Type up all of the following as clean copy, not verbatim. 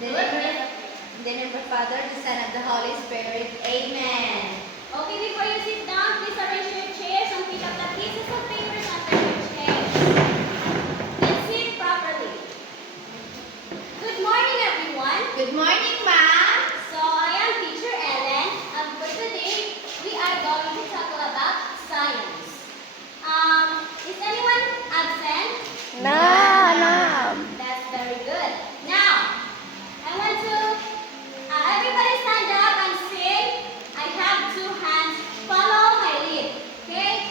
In the name of the Father, the Son, and the Holy Spirit. Amen. Okay, before you sit down, please arrange your chairs and pick up the pieces of papers under your chairs. And sit properly. Good morning, everyone. Good morning, ma'am. So, I am Teacher Ellen, and for today, we are going to talk about science. Is anyone absent? No. That's very good. Now, I want to, everybody stand up and sing. I have two hands. Follow my lead. Okay?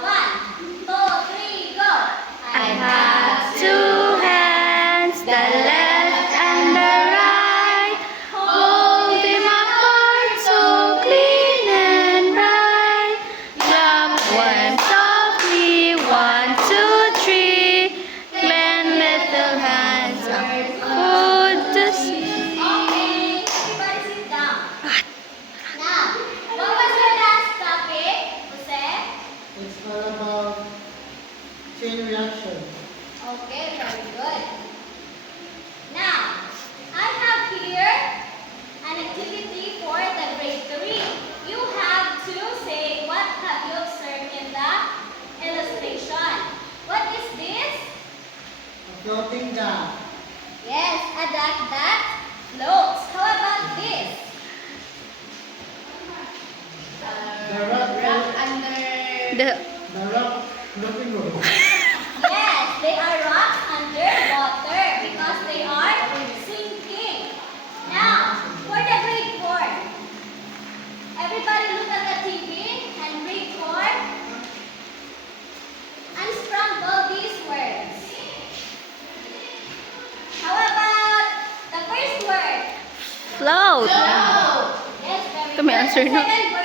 1, 2, 3, go. I have two hands, the left and the right, holding my heart so clean and bright. Clap one softly, 1, 2, 3. Clean little hands are good to see. Okay, everybody sit down. Now, what was your last topic, Jose? It's all about chain reaction. Okay, very good. Now, I have here an activity for the grade 3. You have to say what have you observed in the illustration. What is this? A floating duck. Yes, a duck that floats. How about this? The rock floating road. Yes, they are rocks underwater because they are sinking. Now, for the grade 4, everybody look at the TV and grade 4, unscramble these words. How about the first word? Float. Yes, very Come good. here, answer The no. second word?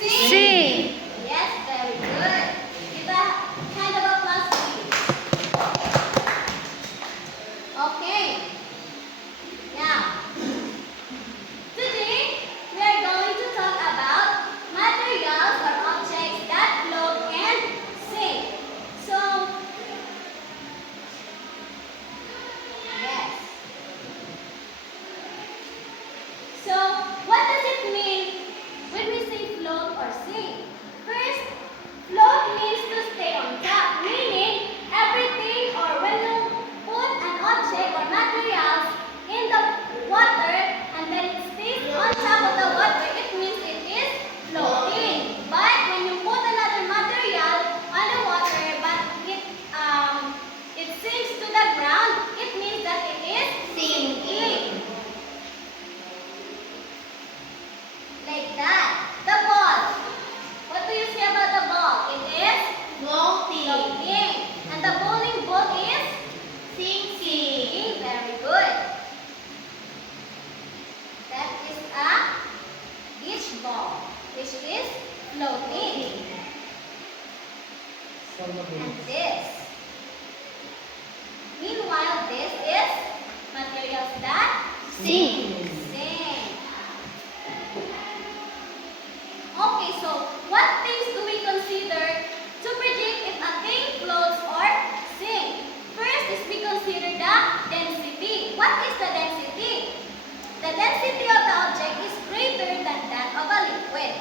Sing. Yes, very good. Give a hand of applause, please. Okay. Now, today we are going to talk about materials or objects that float and sink. So, yes. So, what does it mean when we say float or sink? First, float means to stay on top, meaning everything or when you put an object or materials in the water and then it stays on top of the water, it means it is floating. But when you put another material on the water but it sinks to the ground, it means that it is sinking. Like that. The ball. What do you say about the ball? It is floating. And the bowling ball is sinking. Very good. That is a beach ball, which is floating. And this. Meanwhile, this is materials that Sink. sink. Okay, so what things do we consider to predict if a thing floats or sinks? First is we consider the density. What is the density? The density of the object is greater than that of a liquid.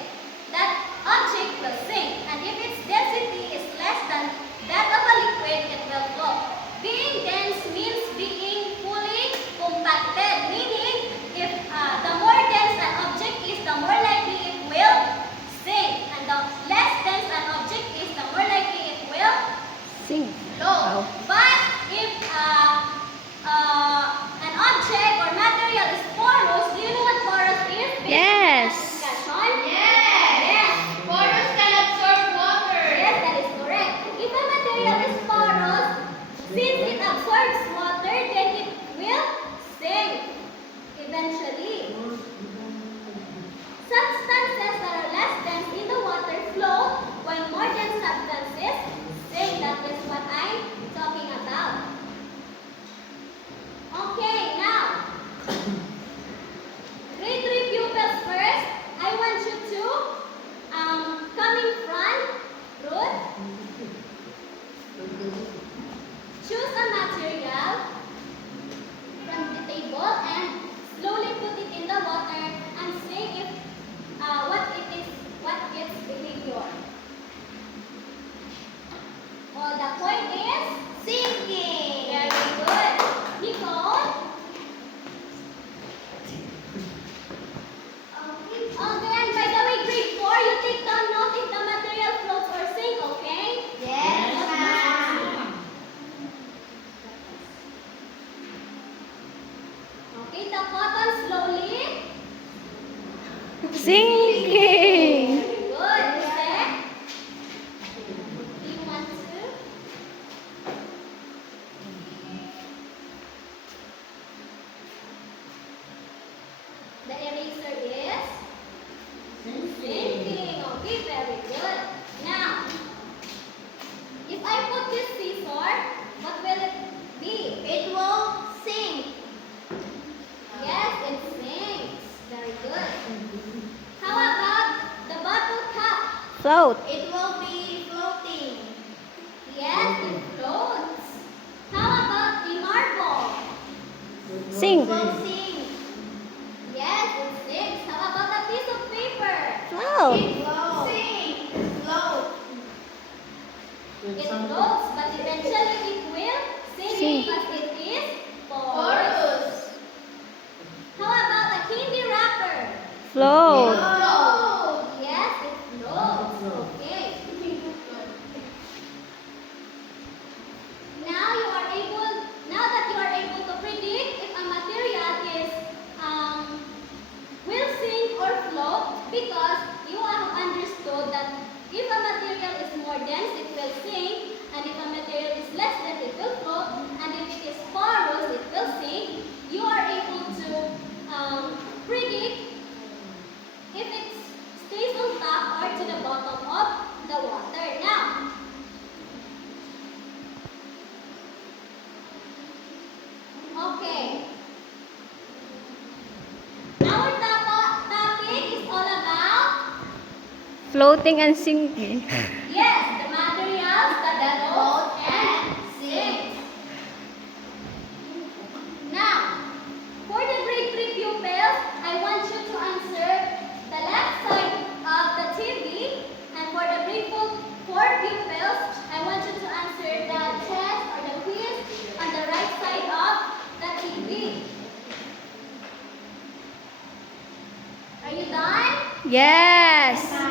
That object will sink, and if its density is less than that of a liquid, it will float. Being dense means being fully compacted, meaning if the more dense an object is, the more likely it will sink, and the less point is Sinking. very good. Nicole? Okay, and by the way, grade 4, you take down note if the material floats or sink, okay? Yes, ma'am. Okay, the cotton slowly. Sinking. Very good. Set. Do you want to? The eraser is sinking. Okay, very good. Now, if I put this scissor, what will it be? It will sink. Yes, it sinks. Very good. How about the bottle cap? Float. It will be floating. Yes, it floats. How about the marble? Sink. It will sink. Yes, it sinks. How about a piece of paper? Float. It will sink. Float. It floats, but eventually it will sink Sink. because it is porous. How about a candy wrapper? Float. Float. Yes, it floats. Okay. Now that you are able to predict if a material is will sink or float, because you have understood that if a material is more dense, it will sink, and if a material is less dense, it will float, and if it is porous, it will sink. You are able to predict if it stays on top or to the bottom of the water. Now, okay. Our topic is all about, Floating and sinking. yes, the materials that float and sink. Now, for the grade 3 pupils, I want you to answer the left side of the TV, and for the grade 4 pupils, I want you to answer the test or the quiz on the right side of the TV. Are you done? Yes.